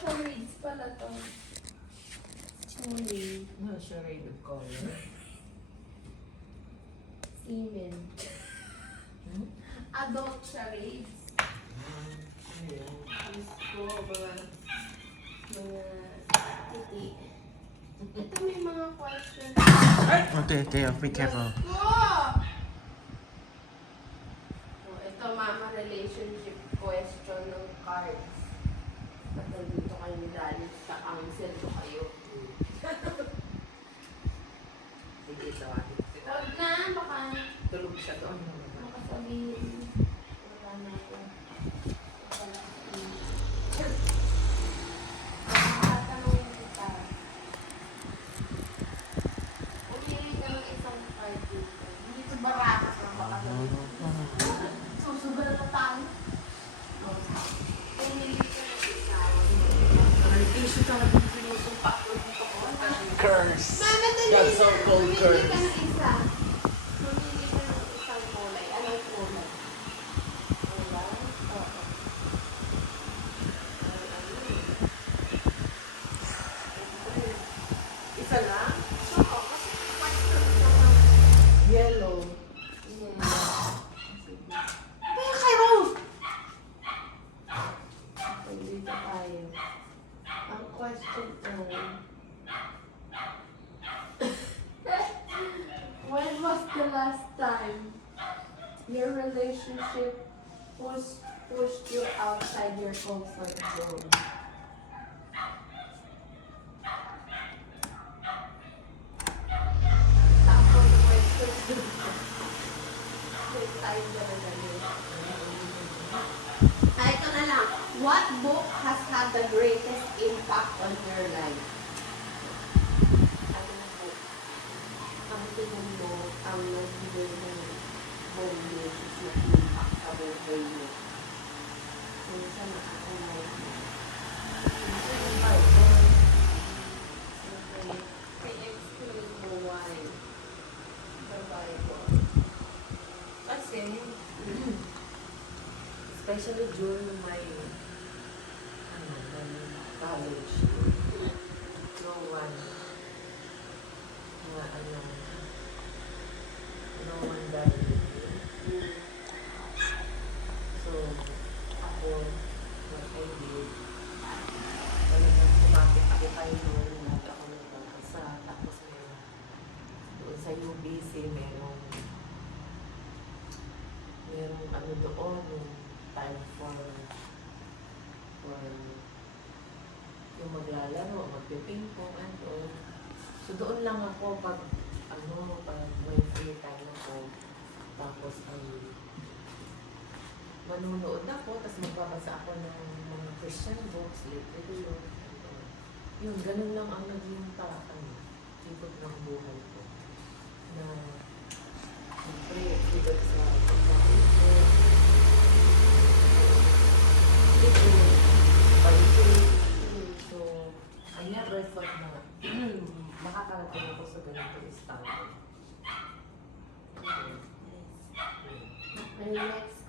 charades pala to. Chuli. No, charade of color. Semen. Hmm? Adult charades. Ayan. Diyos ko, mga titi. Ito may mga questions. Okay, Teo, be careful. Diyos ko! Oh, ito, mama, relationship question ng cards. At nandito kayo nilalim sa council ko kayo. Sige, tawagin ko sila. Huwag na, baka Tulog siya doon. makasabihin. Wala na ako. Tatanungin kita. Umili ka ng isang card dito. Hindi ito barakas na baka susugal na tayo. Umili ka ng isang. Ay, tissue talaga yung sinusumpa ko dito ko. Curse! Mama, dali That's so na. cold, Mamili curse. ka ng isa. Mamili ka ng isang kulay. Anong kulay? Kulay? Oo. Isa lang? Oo, kasi white na lang. Yellow. Kaya kay Rose! Dito tayo. Ang question when was the last time your relationship pushed you outside your comfort zone? Tapos question. May time na naman. Ito na lang. What book has had the greatest impact on your life? Anong book? Ang tingin mo, ang nagbigay ng buong beses na impact sa buhay mo. Minsan nakakamay mo. Minsan yung Bible. Okay, explain mo why the Bible. Kasi, especially during my college, no one valued me. So, ako, what I did, talagang kumapit ako kayo noon, lahat ako nagbabasa, tapos doon sa UBC, merong ano doon, yung time for yung maglalaro, magpipingpong, ano. So doon lang ako pag may free time ako. Tapos manunood ako, tapos magbabasa ako ng mga Christian books, literature. Yun, ganun lang ang naging tipot ng buhay ko. Na siyempre, dito sa pagkain ko, dito, pag-ibig. So, I never thought na makakarating ako sa ganito estado. My next